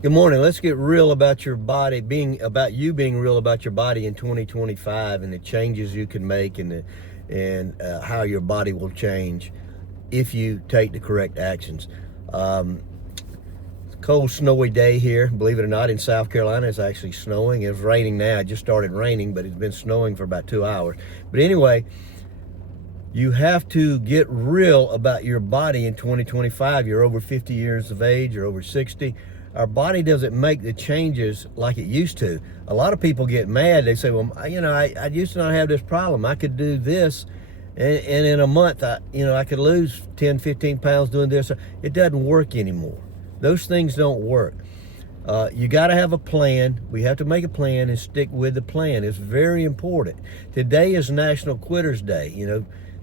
Good morning. Let's get real about your body, about you being real about your body in 2025 and the changes you can make and how your body will change if you take the correct actions. Um, Cold, snowy day here. Believe it or not, in South Carolina, it's actually snowing. It's raining now. It just started raining, but it's been snowing for about 2 hours. But anyway, you have to get real about your body in 2025. You're over 50 years of age, you're over 60. Our body doesn't make the changes like it used to. A lot of people get mad. They say, well, I used to not have this problem. I could do this, and in a month, I could lose 10, 15 pounds doing this. It doesn't work anymore. Those things don't work. You got to have a plan. We have to make a plan and stick with the plan. It's very important. Today is National Quitters Day.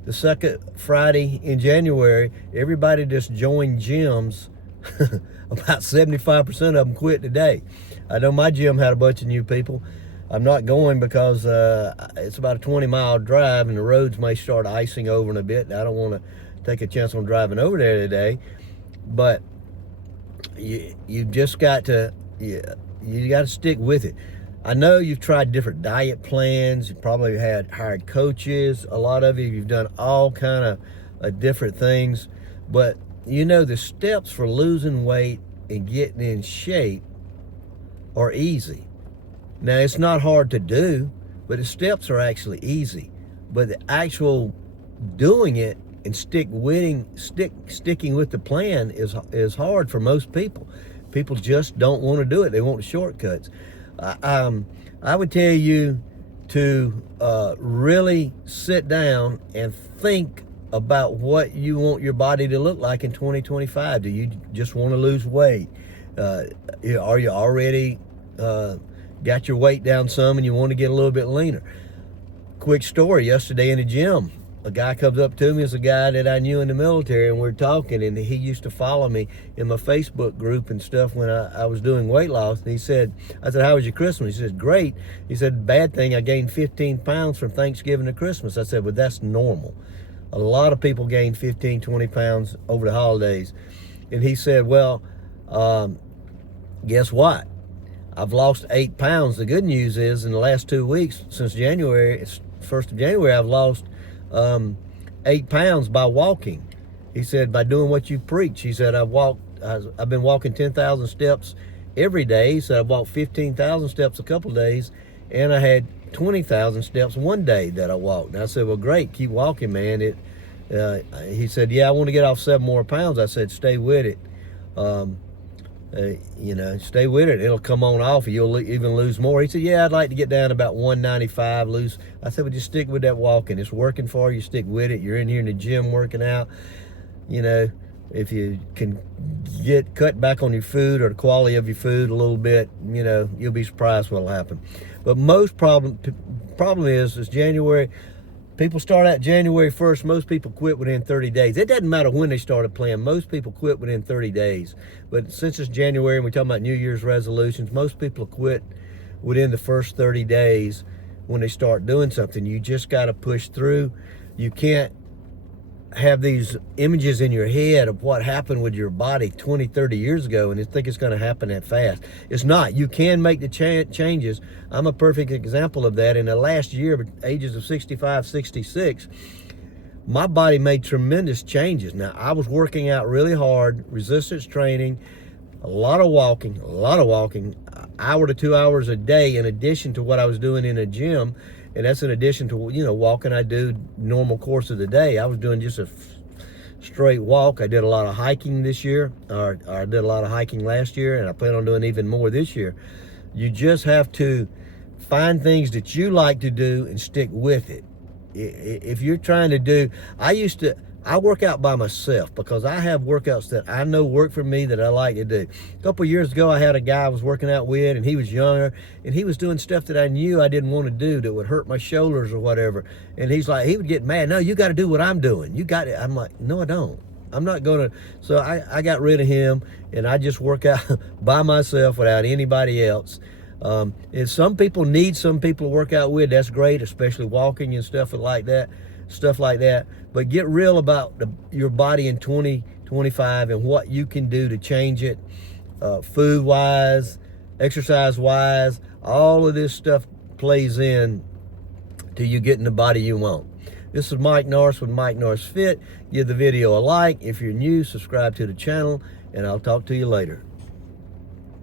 The second Friday in January, everybody just joined gyms. About 75% of them quit today. I know my gym had a bunch of new people. I'm not going because it's about a 20-mile drive and the roads may start icing over in a bit. I don't want to take a chance on driving over there today. But you just got to you got to stick with it. I know you've tried different diet plans. You probably hired coaches. A lot of you've done all kind of different things, but the steps for losing weight and getting in shape are easy. Now, it's not hard to do, but the steps are actually easy. But the actual doing it and sticking with the plan is hard for most people. People just don't want to do it. They want the shortcuts. I would tell you to really sit down and think about what you want your body to look like in 2025. Do you just want to lose weight? Are you already got your weight down some and you want to get a little bit leaner? Quick story, yesterday in the gym, a guy comes up to me. It's a guy that I knew in the military, and we're talking, and he used to follow me in my Facebook group and stuff when I was doing weight loss. And I said, how was your Christmas? He said, great. He said, bad thing, I gained 15 pounds from Thanksgiving to Christmas. I said, well, that's normal. A lot of people gain 15, 20 pounds over the holidays. And he said, well, guess what? I've lost 8 pounds. The good news is in the last 2 weeks, since January, it's 1st of January, I've lost 8 pounds by walking. He said, by doing what you preach. He said, I've been walking 10,000 steps every day. He said, I've walked 15,000 steps a couple of days, and I had 20,000 steps one day that I walked. And I said, well, great, keep walking, man. He said, yeah, I want to get off 7 more pounds. I said, stay with it. Stay with it. It'll come on off. You'll even lose more. He said, yeah, I'd like to get down to about 195, lose. I said, well, just stick with that walking. It's working for you. Stick with it. You're in here in the gym working out. If you can cut back on your food or the quality of your food a little bit, you'll be surprised what'll happen. But most problem is January. People start out January 1st. Most people quit within 30 days. It doesn't matter when they started playing. Most people quit within 30 days. But since it's January and we're talking about New Year's resolutions, most people quit within the first 30 days when they start doing something. You just got to push through. You can't have these images in your head of what happened with your body 20, 30 years ago and think it's going to happen that fast. It's not. You can make the changes. I'm a perfect example of that. In the last year, ages of 65, 66, my body made tremendous changes. Now, I was working out really hard, resistance training, a lot of walking, an hour to 2 hours a day in addition to what I was doing in a gym. And that's in addition to, walking I do normal course of the day. I was doing just a straight walk. I did a lot of hiking this year, or I did a lot of hiking last year, and I plan on doing even more this year. You just have to find things that you like to do and stick with it. If you're trying to do, I work out by myself because I have workouts that I know work for me that I like to do. A couple of years ago, I had a guy I was working out with, and he was younger, and he was doing stuff that I knew I didn't want to do that would hurt my shoulders or whatever. And he would get mad. No, you got to do what I'm doing. You got it. I'm like, no, I don't. I'm not going to. So I got rid of him, and I just work out by myself without anybody else. If some people need some people to work out with, that's great, especially walking and stuff like that. But get real about your body in 2025 and what you can do to change it. food wise, exercise wise, all of this stuff plays in to you getting the body you want. This is Mike Norris with Mike Norris Fit. Give the video a like. If you're new, subscribe to the channel, and I'll talk to you later.